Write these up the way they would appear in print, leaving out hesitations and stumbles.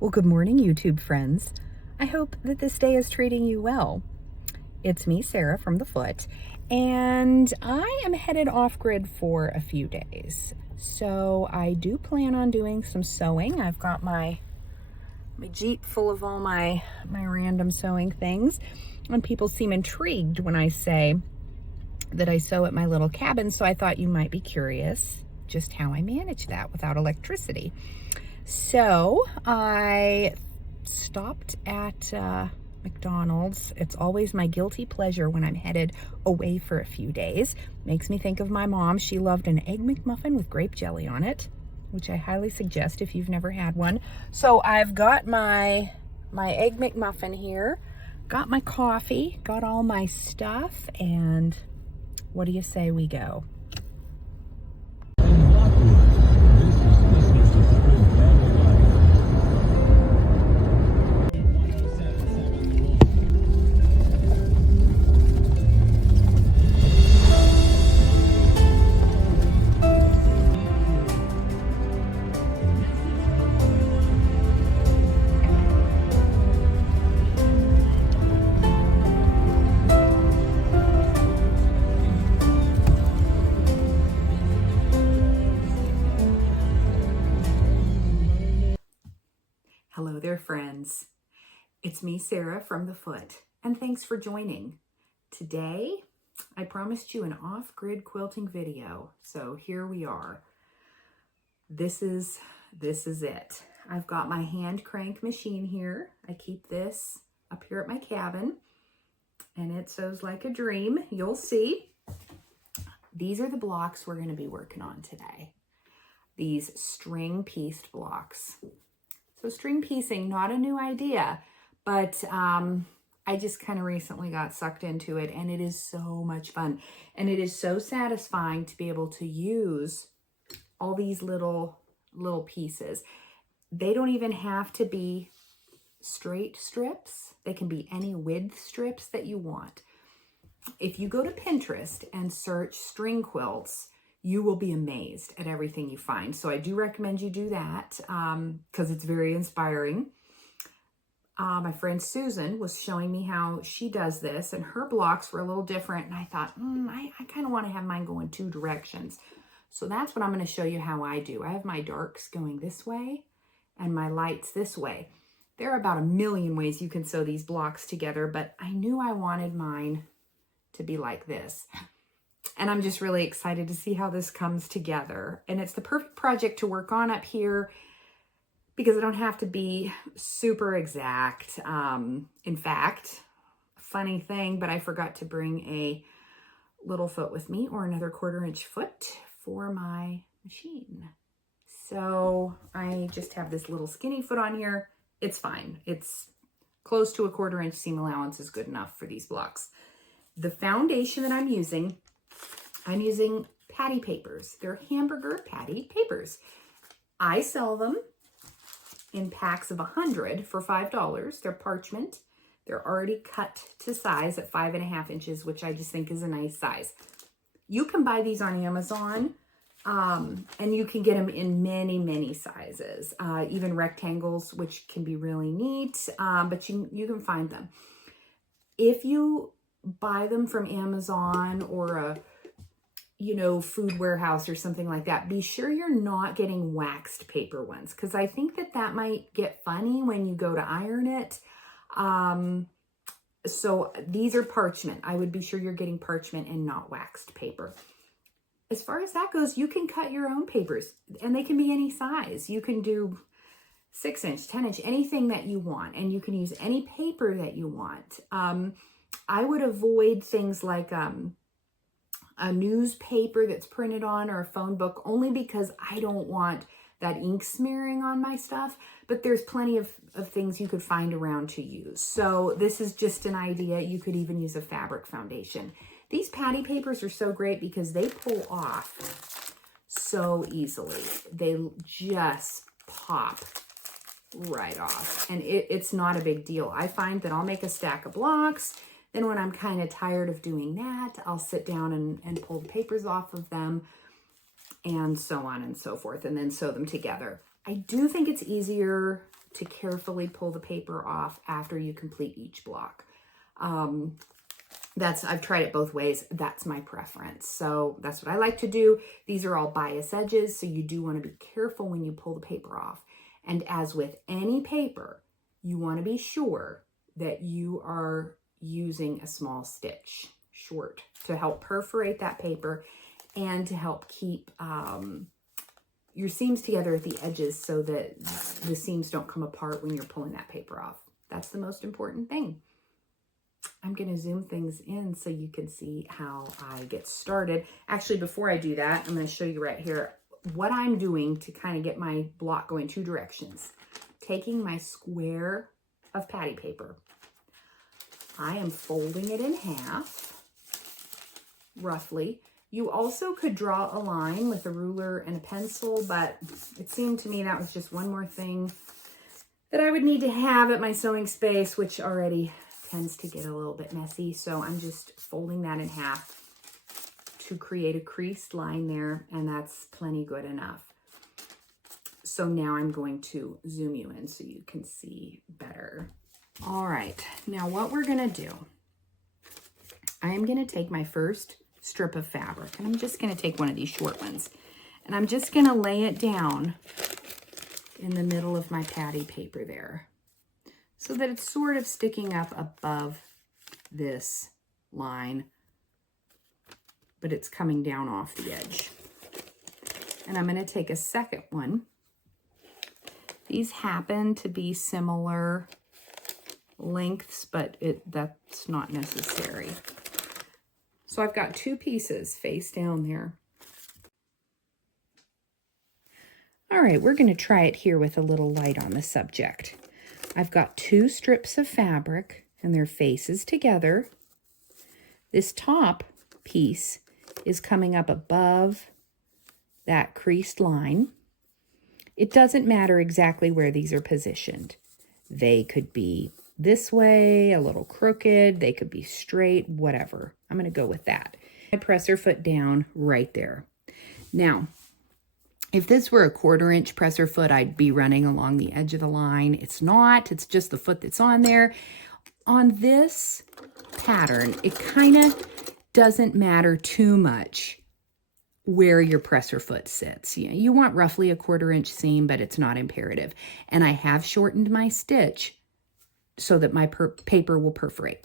Well, good morning, YouTube friends. I hope that this day is treating you well. It's me, Sarah from The Foot, and I am headed off-grid for a few days. So I do plan on doing some sewing. I've got my Jeep full of all my random sewing things, and people seem intrigued when I say that I sew at my little cabin, so I thought you might be curious just how I manage that without electricity. So I stopped at McDonald's. It's always my guilty pleasure when I'm headed away for a few days. Makes me think of my mom. She loved an Egg McMuffin with grape jelly on it, which I highly suggest if you've never had one. So I've got my Egg McMuffin here, got my coffee, got all my stuff, and what do you say we go? Hello there, friends. It's me, Sarah from The Foot, and thanks for joining. Today, I promised you an off-grid quilting video, so here we are. This is it. I've got my hand crank machine here. I keep this up here at my cabin, and it sews like a dream. You'll see. These are the blocks we're going to be working on today. These string pieced blocks. So string piecing, not a new idea, but I just kind of recently got sucked into it, and it is so much fun. And it is so satisfying to be able to use all these little pieces. They don't even have to be straight strips. They can be any width strips that you want. If you go to Pinterest and search string quilts, you will be amazed at everything you find. So I do recommend you do that because it's very inspiring. My friend Susan was showing me how she does this, and her blocks were a little different. And I thought, I kind of want to have mine go in two directions. So that's what I'm going to show you how I do. I have my darks going this way and my lights this way. There are about a million ways you can sew these blocks together, but I knew I wanted mine to be like this. And I'm just really excited to see how this comes together. And it's the perfect project to work on up here because I don't have to be super exact. In fact, funny thing, but I forgot to bring a little foot with me or another 1/4 inch foot for my machine. So I just have this little skinny foot on here. It's fine. It's close to a 1/4 inch seam allowance is good enough for these blocks. The foundation that I'm using patty papers. They're hamburger patty papers. I sell them in packs of 100 for $5. They're parchment. They're already cut to size at 5.5 inches, which I just think is a nice size. You can buy these on Amazon, and you can get them in many, many sizes, even rectangles, which can be really neat, but you can find them. If you buy them from Amazon or a food warehouse or something like that, be sure you're not getting waxed paper ones, because I think that might get funny when you go to iron it. So these are parchment. I would be sure you're getting parchment and not waxed paper. As far as that goes, you can cut your own papers, and they can be any size. You can do 6 inch, 10 inch, anything that you want, and you can use any paper that you want. I would avoid things like a newspaper that's printed on or a phone book, only because I don't want that ink smearing on my stuff, but there's plenty of things you could find around to use. So this is just an idea. You could even use a fabric foundation. These patty papers are so great because they pull off so easily. They just pop right off, and it's not a big deal. I find that I'll make a stack of blocks. Then when I'm kind of tired of doing that, I'll sit down and pull the papers off of them, and so on and so forth, and then sew them together. I do think it's easier to carefully pull the paper off after you complete each block. I've tried it both ways. That's my preference. So that's what I like to do. These are all bias edges, so you do want to be careful when you pull the paper off. And as with any paper, you want to be sure that you are using a small stitch, short, to help perforate that paper and to help keep your seams together at the edges so that the seams don't come apart when you're pulling that paper off. That's the most important thing. I'm going to zoom things in so you can see how I get started. Actually, before I do that, I'm going to show you right here what I'm doing to kind of get my block going 2 directions. Taking my square of patty paper, I am folding it in half, roughly. You also could draw a line with a ruler and a pencil, but it seemed to me that was just one more thing that I would need to have at my sewing space, which already tends to get a little bit messy. So I'm just folding that in half to create a creased line there, and that's plenty good enough. So now I'm going to zoom you in so you can see better. All right, now what we're gonna do, I am gonna take my first strip of fabric, and I'm just gonna take one of these short ones, and I'm just gonna lay it down in the middle of my patty paper there, so that it's sort of sticking up above this line, but it's coming down off the edge. And I'm going to take a second one. These happen to be similar lengths, but that's not necessary. So I've got 2 pieces face down there. All right, we're going to try it here with a little light on the subject. I've got 2 strips of fabric and their faces together. This top piece is coming up above that creased line. It doesn't matter exactly where these are positioned. They could be this way, a little crooked, they could be straight, whatever. I'm going to go with that. My presser foot down right there. Now, if this were a 1/4 inch presser foot, I'd be running along the edge of the line. It's not, it's just the foot that's on there. On this pattern, it kind of doesn't matter too much where your presser foot sits. You want roughly a 1/4 inch seam, but it's not imperative. And I have shortened my stitch so that my paper will perforate.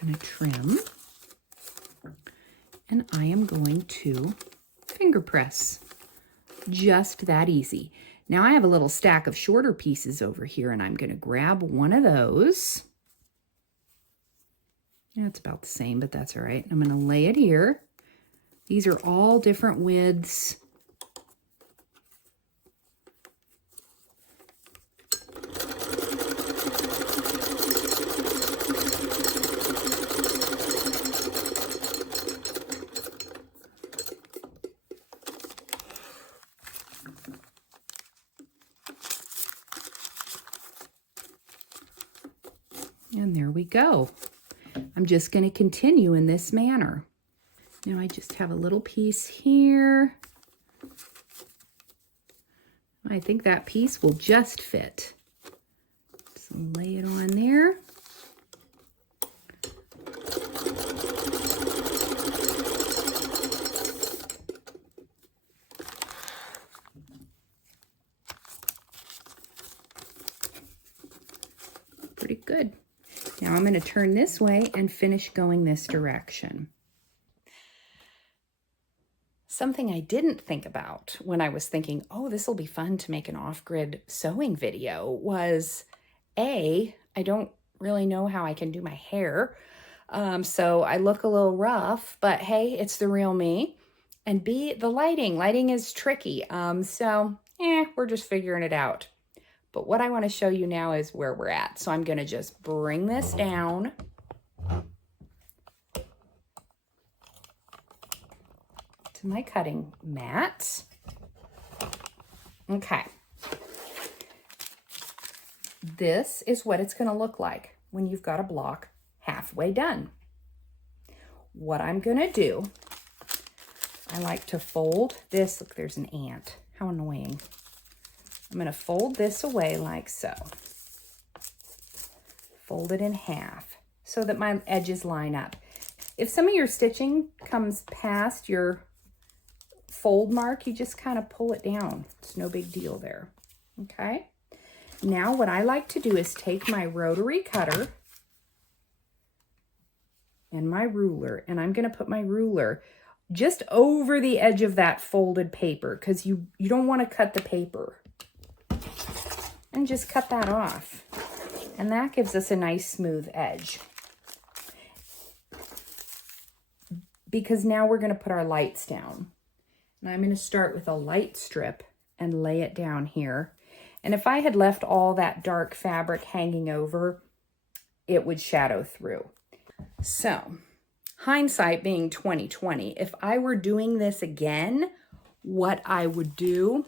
Going to trim, and I am going to finger press. Just that easy. Now I have a little stack of shorter pieces over here, and I'm going to grab one of those. Yeah, it's about the same, but that's all right. I'm going to lay it here. These are all different widths. And there we go. I'm just going to continue in this manner. Now I just have a little piece here. I think that piece will just fit. So lay it on there. Pretty good. Now I'm going to turn this way and finish going this direction. Something I didn't think about when I was thinking, oh, this will be fun to make an off-grid sewing video was, I don't really know how I can do my hair. So I look a little rough, but hey, it's the real me. And B, the lighting. Lighting is tricky. We're just figuring it out. But what I want to show you now is where we're at. So I'm going to just bring this down. To my cutting mat. Okay. this is what it's going to look like when you've got a block halfway done. What I'm going to do, I like to fold this. Look, there's an ant. How annoying. I'm going to fold this away like so. Fold it in half so that my edges line up. If some of your stitching comes past your fold mark, you just kind of pull it down. It's no big deal there. Okay. Now what I like to do is take my rotary cutter and my ruler, and I'm going to put my ruler just over the edge of that folded paper because you don't want to cut the paper. And just cut that off. And that gives us a nice smooth edge. Because now we're going to put our lights down. And I'm going to start with a light strip and lay it down here. And if I had left all that dark fabric hanging over, it would shadow through. So, hindsight being 20/20, if I were doing this again, what I would do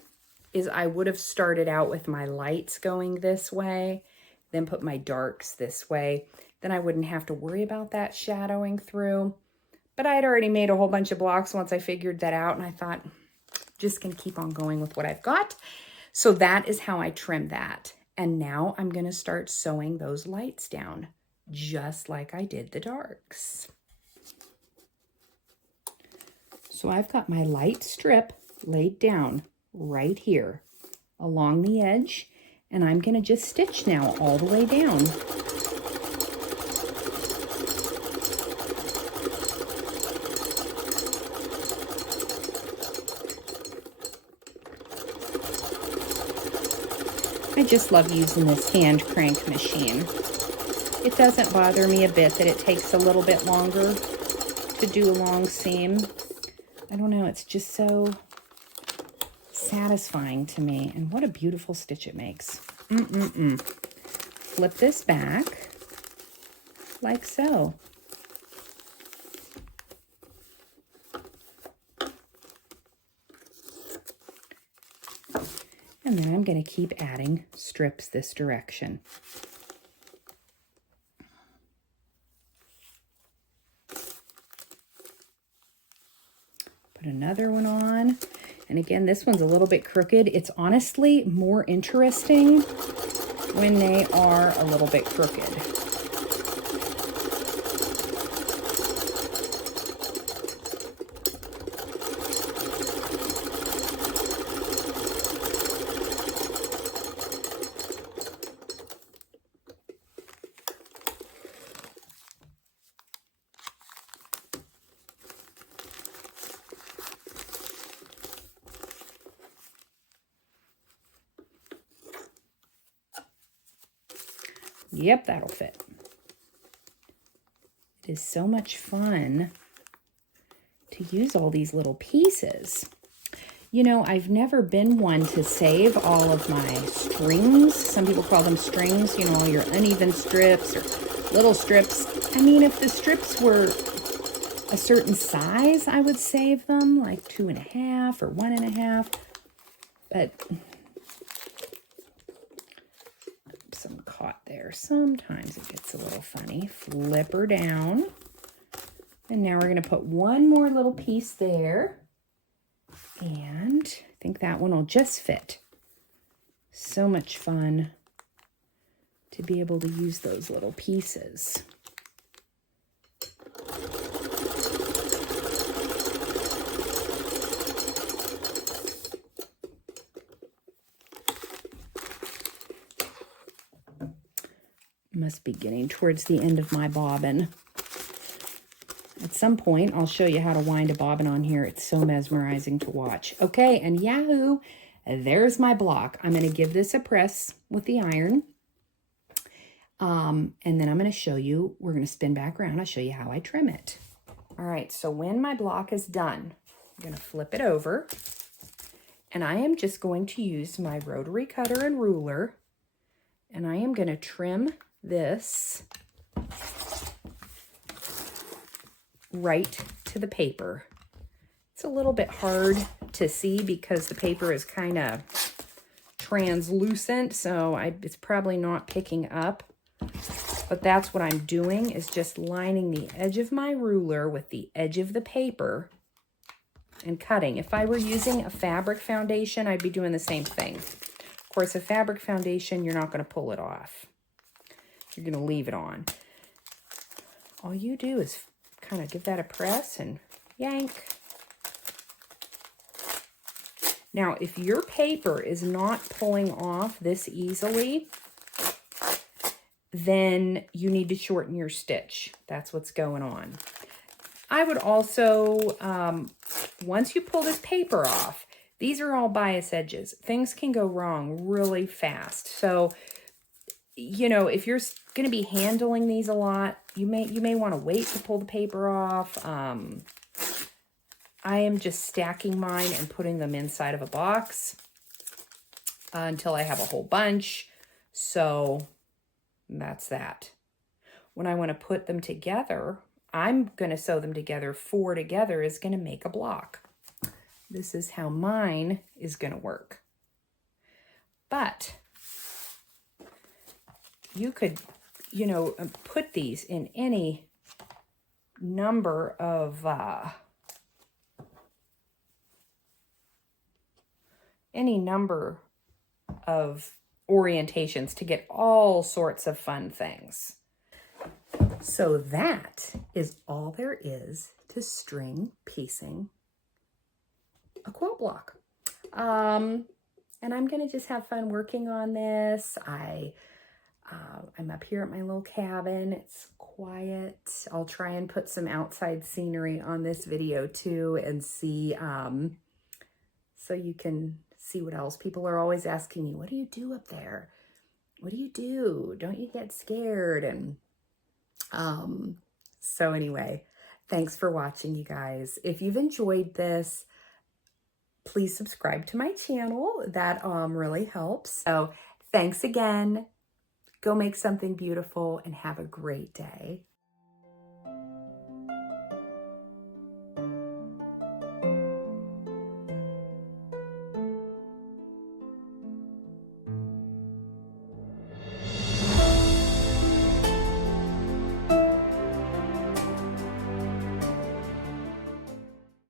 is I would have started out with my lights going this way, then put my darks this way. Then I wouldn't have to worry about that shadowing through. But I had already made a whole bunch of blocks once I figured that out, and I thought, just gonna keep on going with what I've got. So that is how I trim that. And now I'm gonna start sewing those lights down, just like I did the darks. So I've got my light strip laid down right here along the edge, and I'm going to just stitch now all the way down. I just love using this hand crank machine. It doesn't bother me a bit that it takes a little bit longer to do a long seam. I don't know, it's just so satisfying to me. And what a beautiful stitch it makes. Flip this back like so. And then I'm going to keep adding strips this direction. Put another one on. And again, this one's a little bit crooked. It's honestly more interesting when they are a little bit crooked. Yep, that'll fit. It is so much fun to use all these little pieces. You know, I've never been one to save all of my strings. Some people call them strings, you know, all your uneven strips or little strips. I mean, if the strips were a certain size, I would save them, like 2.5 or 1.5. But some caught there. Sometimes it gets a little funny. Flip her down. And now we're going to put one more little piece there. And I think that one will just fit. So much fun to be able to use those little pieces. Must be getting towards the end of my bobbin. At some point, I'll show you how to wind a bobbin on here. It's so mesmerizing to watch. Okay, and yahoo, there's my block. I'm going to give this a press with the iron. And then I'm going to show you, we're going to spin back around. I'll show you how I trim it. All right, so when my block is done, I'm going to flip it over. And I am just going to use my rotary cutter and ruler. And I am going to trim this right to the paper. It's a little bit hard to see because the paper is kind of translucent, so it's probably not picking up. But that's what I'm doing, is just lining the edge of my ruler with the edge of the paper and cutting. If I were using a fabric foundation, I'd be doing the same thing. Of course, a fabric foundation, you're not going to pull it off. You're going to leave it on. All you do is kind of give that a press and yank. Now, if your paper is not pulling off this easily, then you need to shorten your stitch. That's what's going on. I would also, once you pull this paper off, these are all bias edges. Things can go wrong really fast. So, you know, if you're going to be handling these a lot, you may want to wait to pull the paper off. I am just stacking mine and putting them inside of a box until I have a whole bunch. So that's that. When I want to put them together, I'm going to sew them together. 4 together is going to make a block. This is how mine is going to work. But you could, you know, put these in any number of orientations to get all sorts of fun things. So that is all there is to string piecing a quilt block. And I'm going to just have fun working on this. I'm up here at my little cabin. It's quiet. I'll try and put some outside scenery on this video too and see, so you can see what else. People are always asking me, what do you do up there? What do you do? Don't you get scared? And so anyway, thanks for watching, you guys. If you've enjoyed this, please subscribe to my channel. That really helps. So thanks again. Go make something beautiful and have a great day.